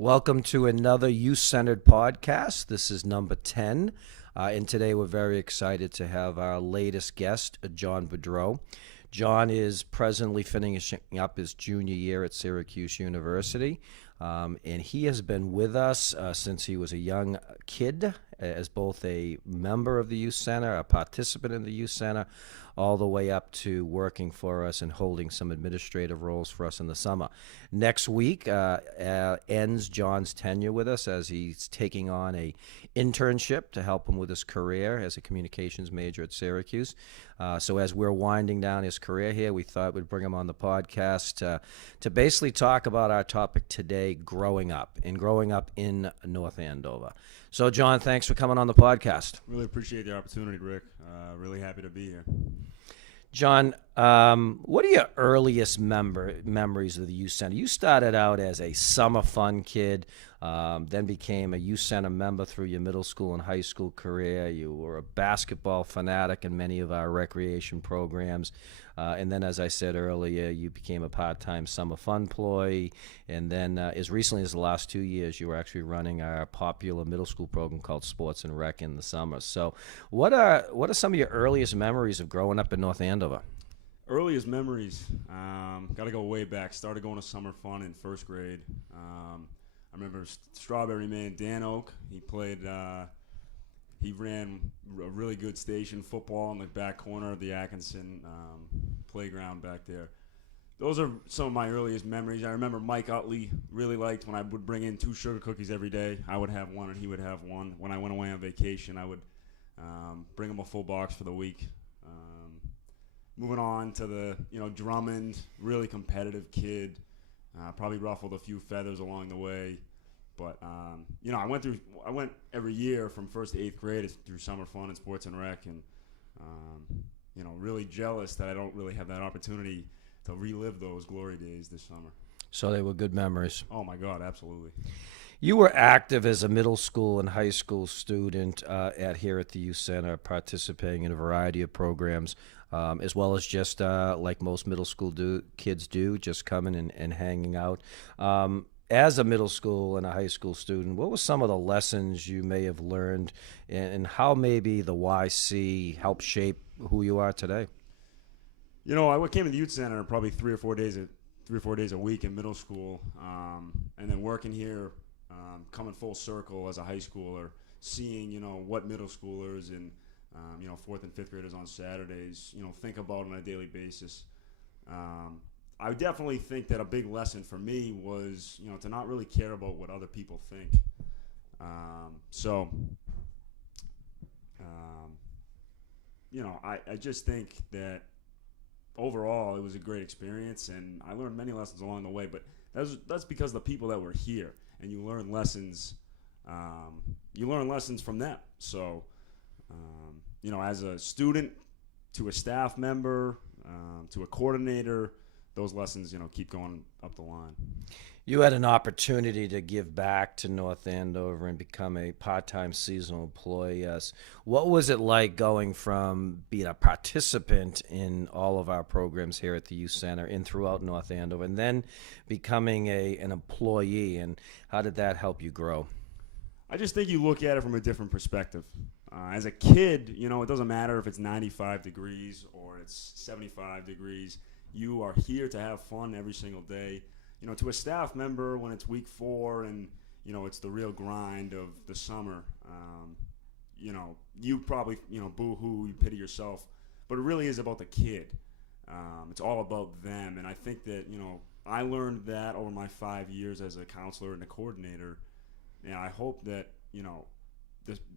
Welcome to another youth-centered podcast. This is number 10, and today we're very excited to have our latest guest, John Boudreau. John is presently finishing up his junior year at Syracuse University, and he has been with us since he was a young kid as both a member of the Youth Center, a participant in the Youth Center, all the way up to working for us and holding some administrative roles for us in the summer. Next week ends John's tenure with us as he's taking on a internship to help him with his career as a communications major at Syracuse. So as we're winding down his career here, we thought we'd bring him on the podcast to basically talk about our topic today, growing up in North Andover. So, John, thanks for coming on the podcast. Really appreciate the opportunity, Rick. Really happy to be here. John, what are your earliest memories of the Youth Center? You started out as a summer fun kid, then became a Youth Center member through your middle school and high school career. You were a basketball fanatic in many of our recreation programs. And then, as I said earlier, you became a part-time summer fun employee. And then as recently as the last 2 years, you were actually running our popular middle school program called Sports and Rec in the summer. So what are some of your earliest memories of growing up in North Andover? Earliest memories, got to go way back. Started going to summer fun in first grade. I remember Strawberry Man Dan Oak. He ran a really good station football in the back corner of the Atkinson playground back there. Those are some of my earliest memories. I remember Mike Utley really liked when I would bring in 2 sugar cookies every day. I would have one and he would have one. When I went away on vacation, I would bring him a full box for the week. Moving on to the, Drummond, really competitive kid. Probably ruffled a few feathers along the way. But, I went every year from 1st to 8th grade through summer fun and sports and rec. And, really jealous that I don't really have that opportunity to relive those glory days this summer. So they were good memories. Oh, my God, absolutely. You were active as a middle school and high school student here at the Youth Center, participating in a variety of programs, as well as just like most middle school kids do, just coming and hanging out. As a middle school and a high school student, what were some of the lessons you may have learned, and how maybe the YC helped shape who you are today? I came to the Youth Center probably 3 or 4 days a week in middle school, and then working here, coming full circle as a high schooler, seeing what middle schoolers and 4th and 5th graders on Saturdays think about on a daily basis. I definitely think that a big lesson for me was to not really care about what other people think. I just think that overall it was a great experience, and I learned many lessons along the way. But that's because the people that were here, and you learn lessons. You learn lessons from them. So, as a student to a staff member to a coordinator, those lessons, keep going up the line. You had an opportunity to give back to North Andover and become a part-time seasonal employee. Yes. What was it like going from being a participant in all of our programs here at the Youth Center and throughout North Andover, and then becoming an employee, and how did that help you grow? I just think you look at it from a different perspective. As a kid, it doesn't matter if it's 95 degrees or it's 75 degrees. You are here to have fun every single day. To a staff member, when it's week 4 and, it's the real grind of the summer, you probably, boo-hoo, you pity yourself. But it really is about the kid. It's all about them. And I think that, I learned that over my 5 years as a counselor and a coordinator. And I hope that,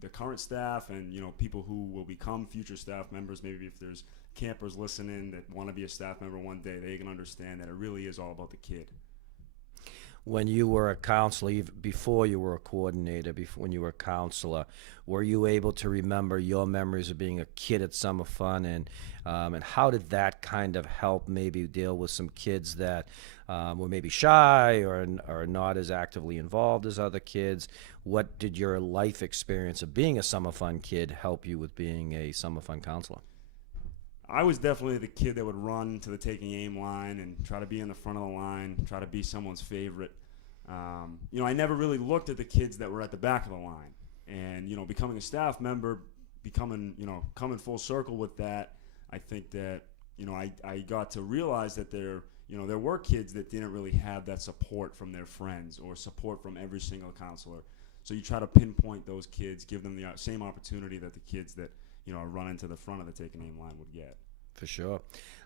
the current staff and, people who will become future staff members, maybe if there's campers listening that want to be a staff member one day, they can understand that it really is all about the kid. When you were a counselor, before you were a coordinator, when you were a counselor, were you able to remember your memories of being a kid at Summer Fun, and how did that kind of help maybe deal with some kids that were maybe shy or not as actively involved as other kids? What did your life experience of being a Summer Fun kid help you with being a Summer Fun counselor? I was definitely the kid that would run to the taking aim line and try to be in the front of the line, try to be someone's favorite. I never really looked at the kids that were at the back of the line. And, becoming a staff member, coming full circle with that, I think that, I got to realize that there were kids that didn't really have that support from their friends or support from every single counselor. So you try to pinpoint those kids, give them the same opportunity that the kids that, are running to the front of the take a name line would get. For sure.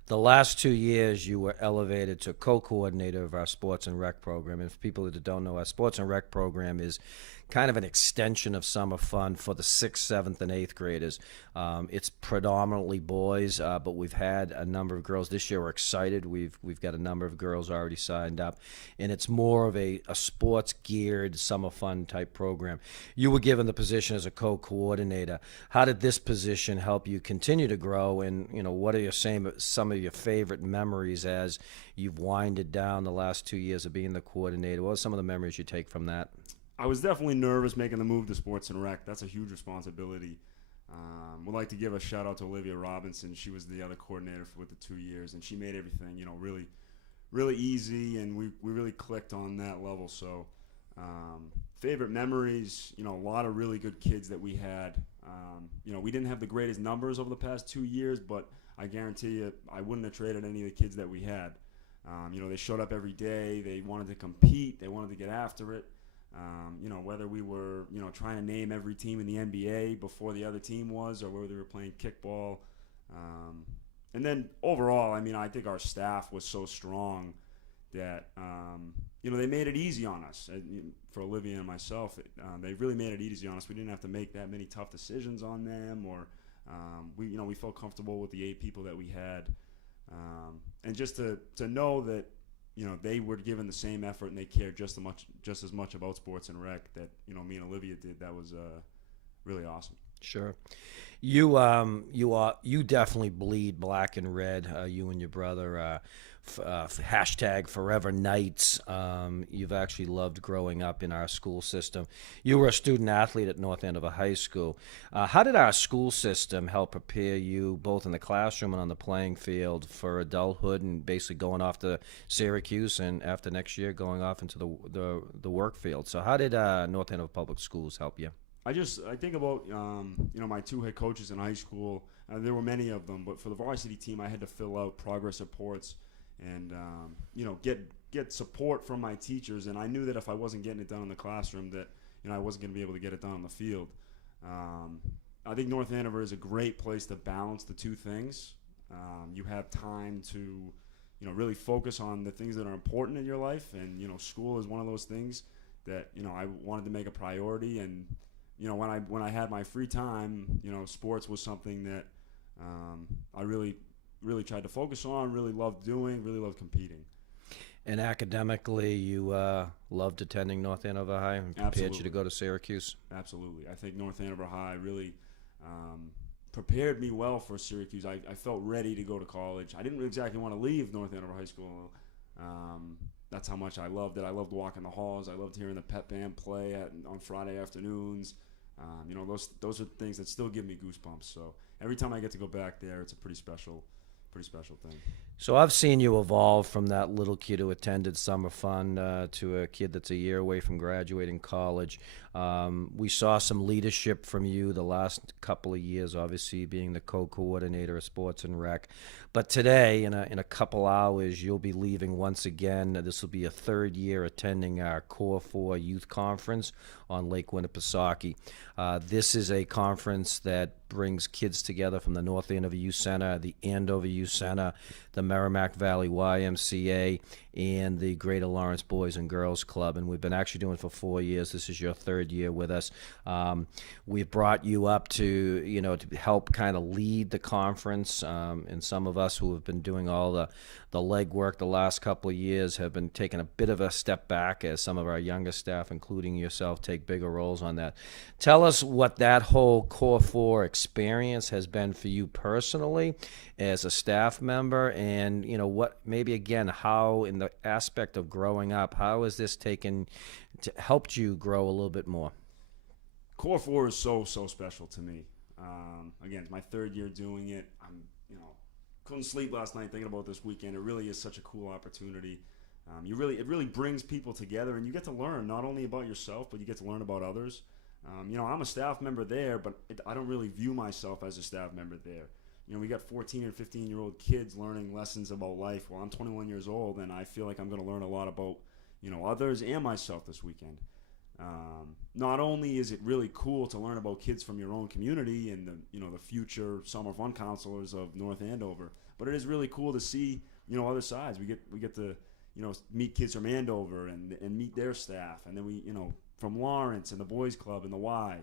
The last 2 years, you were elevated to co-coordinator of our sports and rec program. And for people that don't know, our sports and rec program is kind of an extension of summer fun for the 6th, 7th, and 8th graders. It's predominantly boys, but we've had a number of girls. This year we're excited. We've got a number of girls already signed up, and it's more of a sports-geared summer fun type program. You were given the position as a co-coordinator. How did this position help you continue to grow, and what are some of your favorite memories as you've winded down the last 2 years of being the coordinator? What are some of the memories you take from that? I was definitely nervous making the move to sports and rec. That's a huge responsibility. Would like to give a shout out to Olivia Robinson. She was the other coordinator with the 2 years, and she made everything, really, really easy, and we really clicked on that level. So, favorite memories, a lot of really good kids that we had. We didn't have the greatest numbers over the past 2 years, but I guarantee you, I wouldn't have traded any of the kids that we had. They showed up every day. They wanted to compete. They wanted to get after it. Whether we were, trying to name every team in the NBA before the other team was, or whether we were playing kickball. And then overall, I think our staff was so strong that, they made it easy on us. For Olivia and myself, they really made it easy on us. We didn't have to make that many tough decisions on them, or we felt comfortable with the 8 people that we had. And just to know that, they were given the same effort and they cared just as much about sports and rec that, me and Olivia did. That was really awesome. Sure. You definitely bleed black and red, you and your brother. Hashtag Forever Knights. You've actually loved growing up in our school system. You were a student athlete at North Andover High School. How did our school system help prepare you both in the classroom and on the playing field for adulthood and basically going off to Syracuse and after next year going off into the work field? So how did North Andover Public Schools help you? I think about my 2 head coaches in high school. There were many of them, but for the varsity team, I had to fill out progress reports and get support from my teachers. And I knew that if I wasn't getting it done in the classroom, that I wasn't going to be able to get it done on the field. I think North Andover is a great place to balance the 2 things. You have time to really focus on the things that are important in your life, and school is one of those things that I wanted to make a priority. And when I had my free time, sports was something that I really tried to focus on, really loved doing, really loved competing. And academically, you loved attending North Andover High and prepared you to go to Syracuse? Absolutely. I think North Andover High really prepared me well for Syracuse. I felt ready to go to college. I didn't exactly want to leave North Andover High School. That's how much I loved it. I loved walking the halls. I loved hearing the pep band play on Friday afternoons. Those are things that still give me goosebumps. So every time I get to go back there, it's a pretty special thing. So I've seen you evolve from that little kid who attended summer fun to a kid that's a year away from graduating college. We saw some leadership from you the last couple of years, obviously being the co-coordinator of sports and rec. But today, in a couple hours, you'll be leaving once again. This will be a 3rd year attending our Core 4 Youth Conference on Lake Winnipesaukee. This is a conference that brings kids together from the North Andover Youth Center, the Andover Youth Center, the Merrimack Valley YMCA, and the Greater Lawrence Boys and Girls Club. And we've been actually doing it for 4 years. This is your 3rd year with us. We've brought you up to help kind of lead the conference. And some of us who have been doing all the legwork the last couple of years have been taking a bit of a step back as some of our younger staff, including yourself, take bigger roles on that. Tell us what that whole Core 4 experience has been for you personally as a staff member, and what maybe again how in the aspect of growing up, how has this helped you grow a little bit more? Core 4 is so special to me. Again, it's my 3rd year doing it. I'm couldn't sleep last night thinking about this weekend. It really is such a cool opportunity. It really brings people together, and you get to learn not only about yourself, but you get to learn about others. I'm a staff member there, but I don't really view myself as a staff member there. We got 14 and 15-year-old kids learning lessons about life. Well, I'm 21 years old, and I feel like I'm going to learn a lot about, others and myself this weekend. Not only is it really cool to learn about kids from your own community and the future summer fun counselors of North Andover, but it is really cool to see, other sides. We get to, meet kids from Andover and meet their staff, and then we, from Lawrence and the Boys Club and the Y.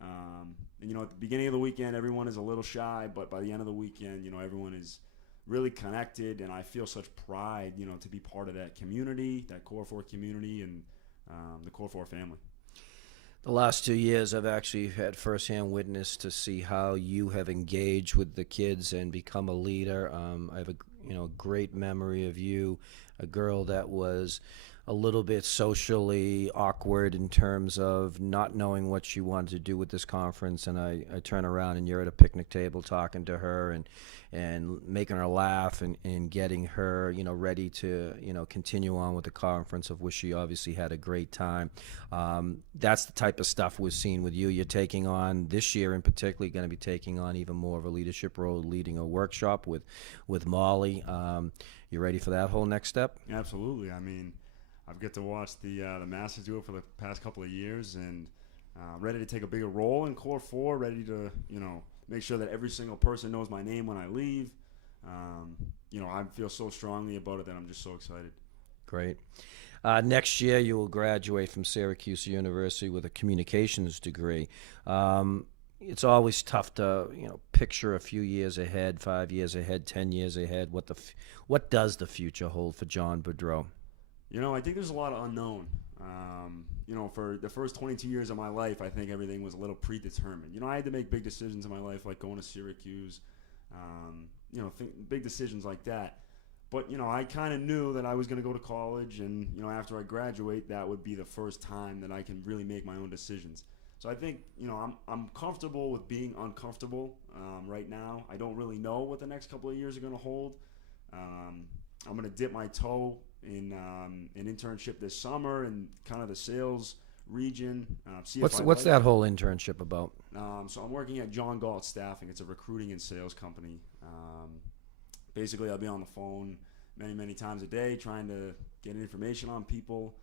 And at the beginning of the weekend, everyone is a little shy, but by the end of the weekend, everyone is really connected, and I feel such pride, to be part of that community, that Core 4 community, and the Core 4 family. The last 2 years, I've actually had firsthand witness to see how you have engaged with the kids and become a leader. I have a great memory of you, a girl that was a little bit socially awkward in terms of not knowing what she wanted to do with this conference, and I turn around and you're at a picnic table talking to her and making her laugh and getting her ready to continue on with the conference, of which she obviously had a great time. That's the type of stuff we've seen with you. You're taking on this year in particular, going to be taking on even more of a leadership role, leading a workshop with Molly. You ready for that whole next step? Absolutely. I mean, I've get to watch the Masters do it for the past couple of years, and ready to take a bigger role in Core 4, ready to, make sure that every single person knows my name when I leave. I feel so strongly about it that I'm just so excited. Great. Next year, you will graduate from Syracuse University with a communications degree. It's always tough to, picture a few years ahead, 5 years ahead, 10 years ahead. What does the future hold for John Boudreau? I think there's a lot of unknown. For the first 22 years of my life, I think everything was a little predetermined. I had to make big decisions in my life, like going to Syracuse, big decisions like that. But, I kind of knew that I was going to go to college, and, after I graduate, that would be the first time that I can really make my own decisions. So I think, I'm comfortable with being uncomfortable right now. I don't really know what the next couple of years are going to hold. I'm going to dip my toe in an internship this summer in kind of the sales region. What's that whole internship about? So I'm working at John Galt Staffing. It's a recruiting and sales company. Basically, I'll be on the phone many times a day trying to get information on people.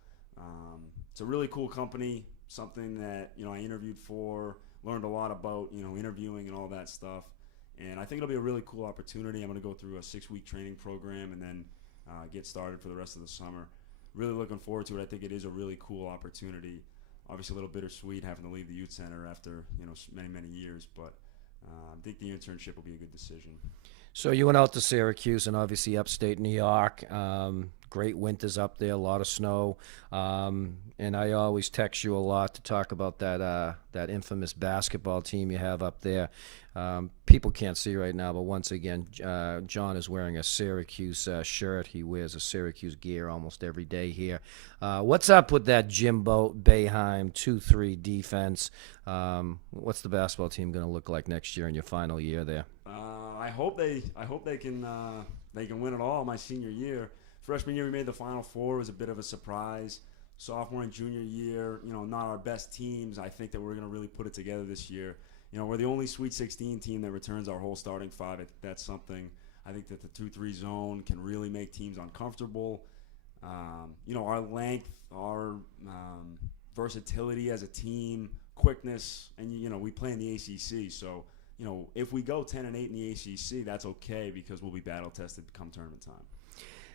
It's a really cool company, something that I interviewed for, learned a lot about interviewing and all that stuff. And I think it'll be a really cool opportunity. I'm going to go through a 6-week training program and then get started for the rest of the summer. Really looking forward to it. I think it is a really cool opportunity. Obviously a little bittersweet having to leave the youth center after many years, but I think the internship will be a good decision. So you went out to Syracuse and obviously upstate New York. Great winters up there, a lot of snow, and I always text you a lot to talk about that infamous basketball team you have up there. People can't see right now, but once again, John is wearing a Syracuse shirt. He wears a Syracuse gear almost every day here. What's up with that Jimbo Boeheim 2-3 defense? What's the basketball team going to look like next year in your final year there? I hope they can win it all my senior year. Freshman year we made the Final Four. It was a bit of a surprise. Sophomore and junior year, not our best teams. I think that we're going to really put it together this year. We're the only Sweet 16 team that returns our whole starting five. That's something. I think that the 2-3 zone can really make teams uncomfortable. Our length, our versatility as a team, quickness, and we play in the ACC. So if we go 10-8 in the ACC, that's okay because we'll be battle tested come tournament time.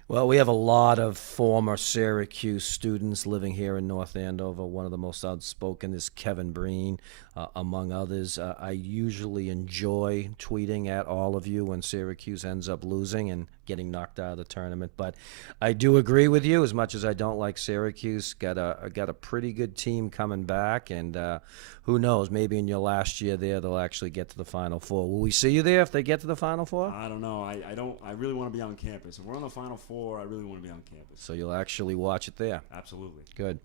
Well, we have a lot of former Syracuse students living here in North Andover. One of the most outspoken is Kevin Breen, among others. I usually enjoy tweeting at all of you when Syracuse ends up losing and getting knocked out of the tournament. But I do agree with you. As much as I don't like Syracuse, got a pretty good team coming back, and who knows? Maybe in your last year there, they'll actually get to the Final Four. Will we see you there if they get to the Final Four? I don't know. I really want to be on campus. If we're on the Final Four, I really want to be on campus. So you'll actually watch it there. Absolutely. Good.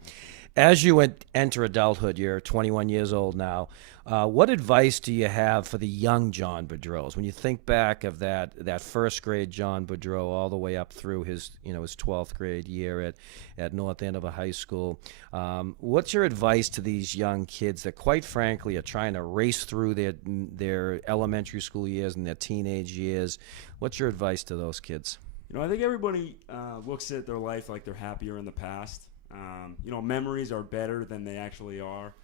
As you enter adulthood, you're 21 years old now. What advice do you have for the young John Boudreaux? When you think back of that first grade John Boudreau all the way up through his his 12th grade year at North Andover High School, what's your advice to these young kids that, quite frankly, are trying to race through their elementary school years and their teenage years? What's your advice to those kids? I think everybody looks at their life like they're happier in the past. Memories are better than they actually are.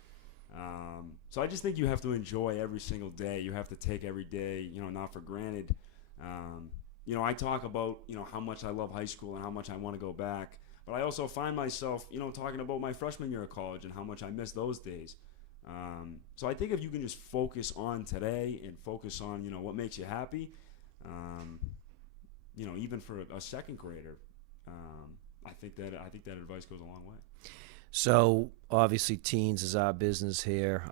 So I just think you have to enjoy every single day. You have to take every day, not for granted. I talk about, how much I love high school and how much I want to go back. But I also find myself, talking about my freshman year of college and how much I miss those days. So I think if you can just focus on today and focus on, what makes you happy, even for a second grader, I think that advice goes a long way. So obviously, teens is our business here.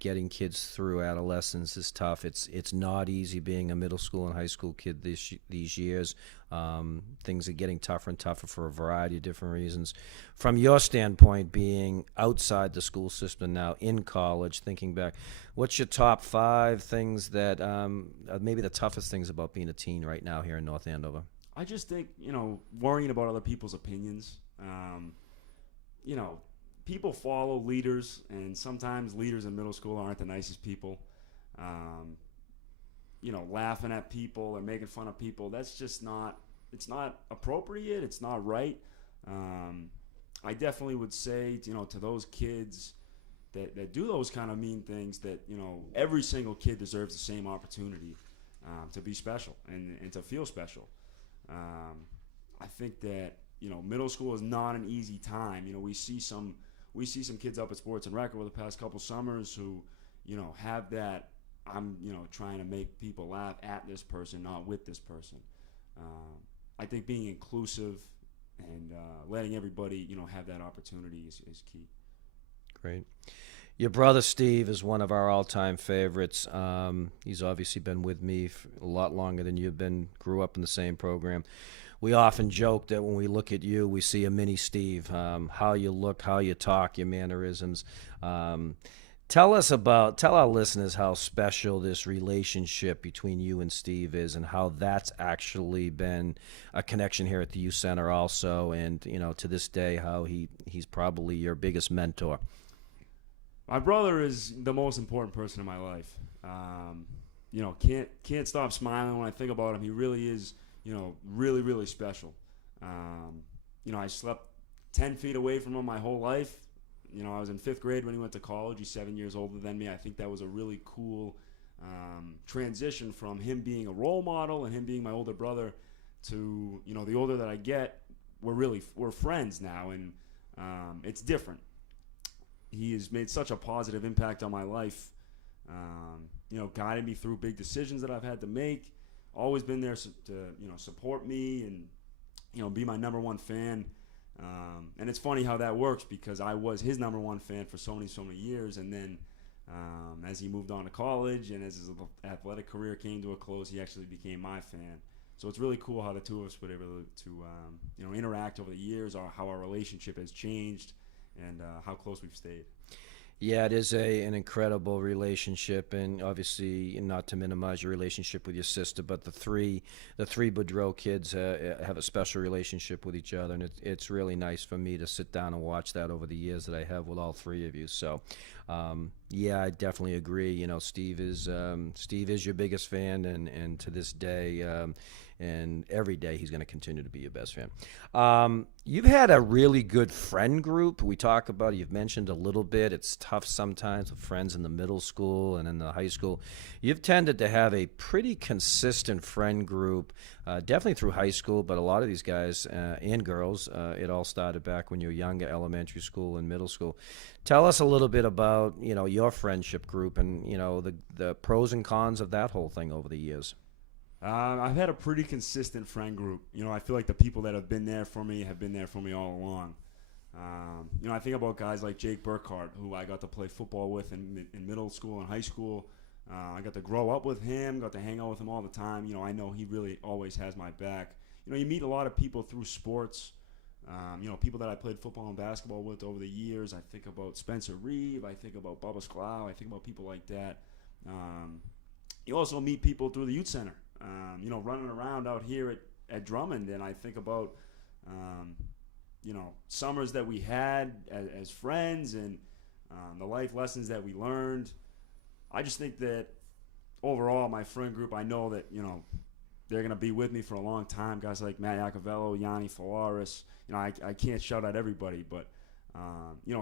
Getting kids through adolescence is tough. It's not easy being a middle school and high school kid these years. Things are getting tougher and tougher for a variety of different reasons. From your standpoint, being outside the school system now, in college, thinking back, what's your top 5 things that maybe the toughest things about being a teen right now here in North Andover? I just think, worrying about other people's opinions. People follow leaders, and sometimes leaders in middle school aren't the nicest people. Laughing at people or making fun of people, that's just it's not appropriate. It's not right. I definitely would say, to those kids that do those kind of mean things, that, every single kid deserves the same opportunity to be special and to feel special. I think that, middle school is not an easy time. We see some kids up at Sports and Rec over the past couple summers who, have that, I'm, trying to make people laugh at this person, not with this person. I think being inclusive and letting everybody, have that opportunity is key. Great. Your brother Steve is one of our all-time favorites. He's obviously been with me for a lot longer than you've been, grew up in the same program. We often joke that when we look at you, we see a mini Steve, how you look, how you talk, your mannerisms. Tell our listeners how special this relationship between you and Steve is, and how that's actually been a connection here at the youth center also, and to this day how he's probably your biggest mentor. My brother is the most important person in my life. Can't stop smiling when I think about him. He really is, really, really special. I slept 10 feet away from him my whole life. I was in 5th grade when he went to college. He's 7 years older than me. I think that was a really cool transition from him being a role model and him being my older brother to, the older that I get, we're friends now, and it's different. He has made such a positive impact on my life, guided me through big decisions that I've had to make, always been there to, support me and, be my number one fan. And it's funny how that works, because I was his number one fan for so many years. And then as he moved on to college and as his athletic career came to a close, he actually became my fan. So it's really cool how the two of us were able to interact over the years, or how our relationship has changed, and how close we've stayed. Yeah, it is an incredible relationship, and obviously not to minimize your relationship with your sister, but the three Boudreau kids have a special relationship with each other, and it's really nice for me to sit down and watch that over the years that I have with all three of you. So, yeah, I definitely agree. Steve is your biggest fan, and to this day, and every day he's going to continue to be your best fan. You've had a really good friend group. We talk about, you've mentioned a little bit, it's tough sometimes with friends in the middle school and in the high school. You've tended to have a pretty consistent friend group, definitely through high school, but a lot of these guys and girls, it all started back when you were younger, elementary school and middle school. Tell us a little bit about, your friendship group and, the pros and cons of that whole thing over the years. I've had a pretty consistent friend group. I feel like the people that have been there for me have been there for me all along. I think about guys like Jake Burkhart, who I got to play football with in middle school and high school. I got to grow up with him, got to hang out with him all the time. I know he really always has my back. You meet a lot of people through sports, People that I played football and basketball with over the years. I think about Spencer Reeve. I think about Bubba Sklau. I think about people like that. You also meet people through the youth center. Running around out here at Drummond, and I think about, summers that we had as friends and the life lessons that we learned. I just think that overall, my friend group, I know that, they're going to be with me for a long time. Guys like Matt Iacovello, Yanni Falaris. I can't shout out everybody, but,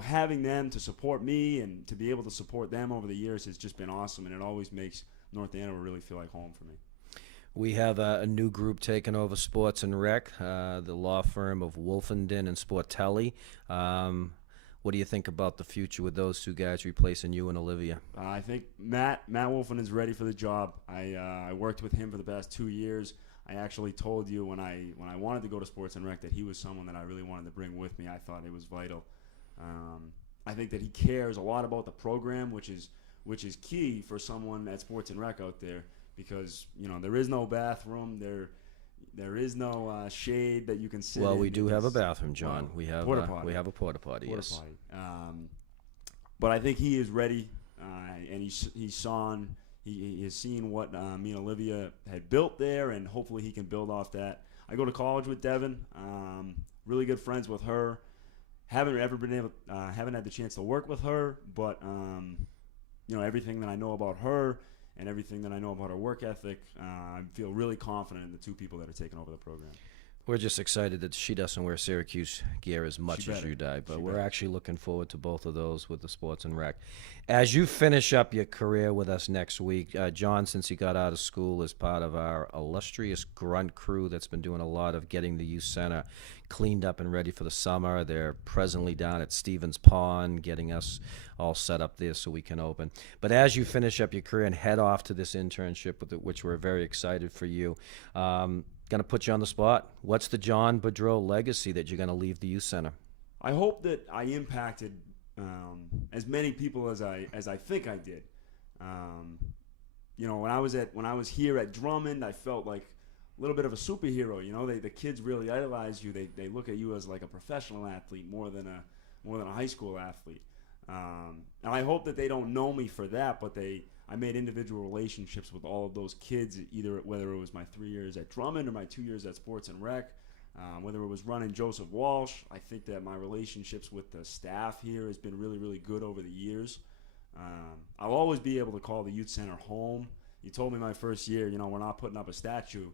having them to support me and to be able to support them over the years has just been awesome, and it always makes North Andover really feel like home for me. We have a new group taking over Sports and Rec, the law firm of Wolfenden and Sportelli. What do you think about the future with those two guys replacing you and Olivia? I think Matt Wolfenden's ready for the job. I worked with him for the past 2 years. I actually told you when I wanted to go to Sports and Rec that he was someone that I really wanted to bring with me. I thought it was vital. I think that he cares a lot about the program, which is key for someone at Sports and Rec out there, because there is no bathroom, there is no shade that you can sit in. Well, we do have a bathroom, John. We have a porta potty. Yes. But I think he is ready, and he has seen what me and Olivia had built there, and hopefully he can build off that. I go to college with Devin. Really good friends with her. Haven't had the chance to work with her, but everything that I know about her and everything that I know about her work ethic, I feel really confident in the two people that are taking over the program. We're just excited that she doesn't wear Syracuse gear as much as you do, but we're actually looking forward to both of those with the Sports and Rec. As you finish up your career with us next week, John, since you got out of school, is part of our illustrious grunt crew that's been doing a lot of getting the youth center cleaned up and ready for the summer. They're presently down at Stevens Pond getting us all set up there so we can open. But as you finish up your career and head off to this internship, which we're very excited for you, going to put you on the spot. What's the John Boudreau legacy that you're going to leave the youth center? I hope that I impacted as many people as I think I did. When I was here at Drummond, I felt like a little bit of a superhero. The kids really idolize you. They look at you as like a professional athlete more than a high school athlete. And I hope that they don't know me for that, but I made individual relationships with all of those kids, whether it was my 3 years at Drummond or my 2 years at Sports and Rec, whether it was running Joseph Walsh. I think that my relationships with the staff here has been really, really good over the years. I'll always be able to call the youth center home. You told me my first year, we're not putting up a statue,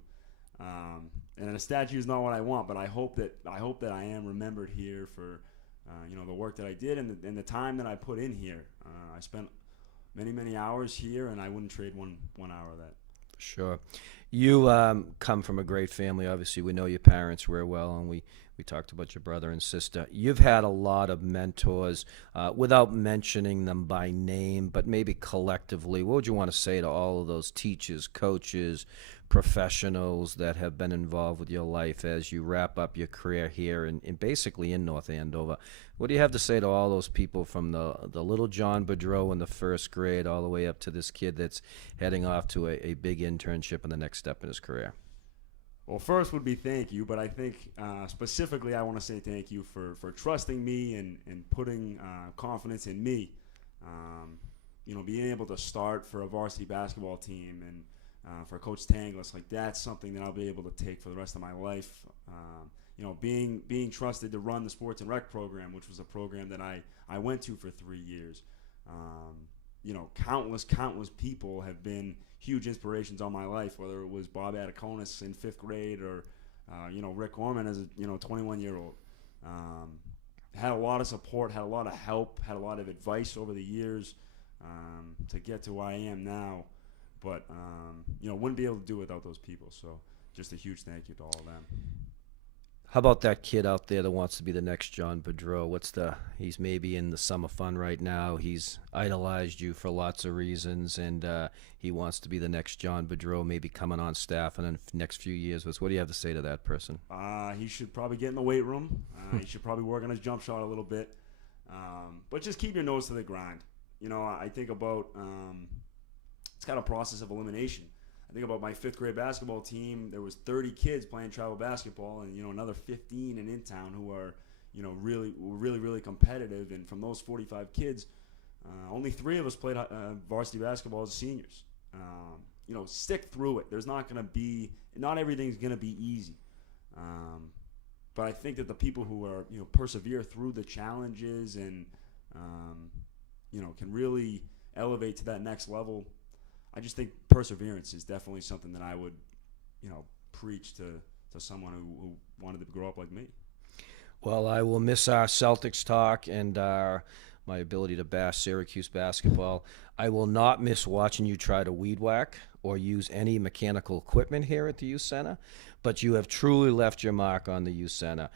and a statue is not what I want. But I hope that I am remembered here for the work that I did and the time that I put in here. I spent many, many hours here, and I wouldn't trade one hour of that. For sure. You come from a great family. Obviously, we know your parents real well, and we talked about your brother and sister. You've had a lot of mentors, without mentioning them by name, but maybe collectively. What would you want to say to all of those teachers, coaches, professionals that have been involved with your life as you wrap up your career here and basically in North Andover? What do you have to say to all those people from the little John Boudreau in the first grade all the way up to this kid that's heading off to a big internship and the next step in his career? Well, first would be thank you, but I think specifically I want to say thank you for trusting me and putting confidence in me. Being able to start for a varsity basketball team and for Coach Tanglis, like that's something that I'll be able to take for the rest of my life. Being trusted to run the Sports and Rec program, which was a program that I went to for 3 years. Countless people have been huge inspirations on my life, whether it was Bob Ataconis in 5th grade or, Rick Gorman as a, 21-year-old. Had a lot of support, had a lot of help, had a lot of advice over the years to get to where I am now. But, wouldn't be able to do it without those people. So just a huge thank you to all of them. How about that kid out there that wants to be the next John Boudreau? He's maybe in the summer fun right now. He's idolized you for lots of reasons, and he wants to be the next John Boudreau, maybe coming on staff in the next few years. What do you have to say to that person? He should probably get in the weight room. He should probably work on his jump shot a little bit. But just keep your nose to the grind. I think about it's kind of a process of elimination. think about my 5th grade basketball team. There was 30 kids playing travel basketball, and another 15 in town who are really competitive. And from those 45 kids, only 3 of us played varsity basketball as seniors. Stick through it. There's not everything's gonna be easy. But I think that the people who are persevere through the challenges and can really elevate to that next level. I just think perseverance is definitely something that I would, preach to someone who wanted to grow up like me. Well, I will miss our Celtics talk and my ability to bash Syracuse basketball. I will not miss watching you try to weed whack or use any mechanical equipment here at the youth center. But you have truly left your mark on the youth center.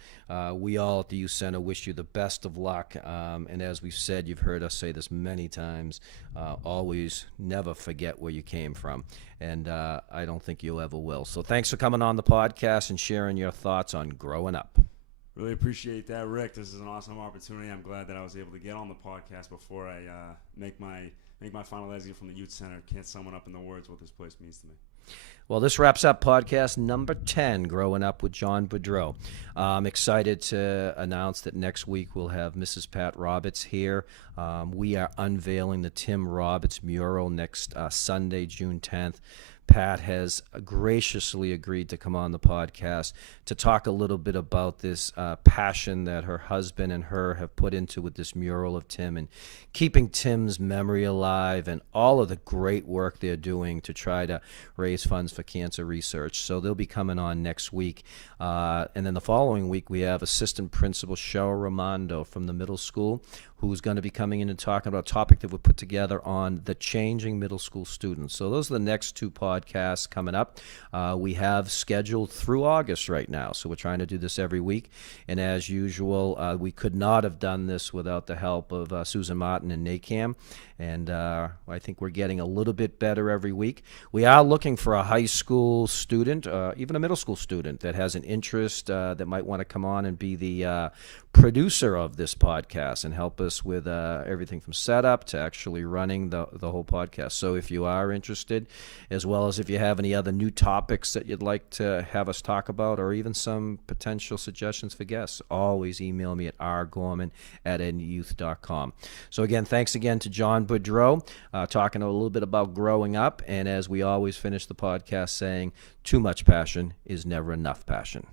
We all at the youth center wish you the best of luck. And as we've said, you've heard us say this many times, always never forget where you came from. And I don't think you ever will. So thanks for coming on the podcast and sharing your thoughts on growing up. Really appreciate that, Rick. This is an awesome opportunity. I'm glad that I was able to get on the podcast before I make my final exit from the youth center. Can't sum it up in the words what this place means to me. Well, this wraps up podcast number 10, Growing Up with John Boudreau. I'm excited to announce that next week we'll have Mrs. Pat Roberts here. We are unveiling the Tim Roberts mural next Sunday, June 10th. Pat has graciously agreed to come on the podcast to talk a little bit about this passion that her husband and her have put into with this mural of Tim and keeping Tim's memory alive and all of the great work they're doing to try to raise funds for cancer research. So they'll be coming on next week. And then the following week, we have Assistant Principal Cheryl Ramondo from the middle school, who's going to be coming in and talking about a topic that we put together on the changing middle school students. So those are the next 2 podcasts coming up. We have scheduled through August right now, so we're trying to do this every week. And as usual, we could not have done this without the help of Susan Martin and NACAM. And I think we're getting a little bit better every week. We are looking for a high school student, even a middle school student that has an interest that might want to come on and be the producer of this podcast and help us with everything from setup to actually running the whole podcast. So if you are interested, as well as if you have any other new topics that you'd like to have us talk about or even some potential suggestions for guests, always email me at rgorman@nyouth.com. So again, thanks again to John Boudreau, talking a little bit about growing up. And as we always finish the podcast saying, too much passion is never enough passion.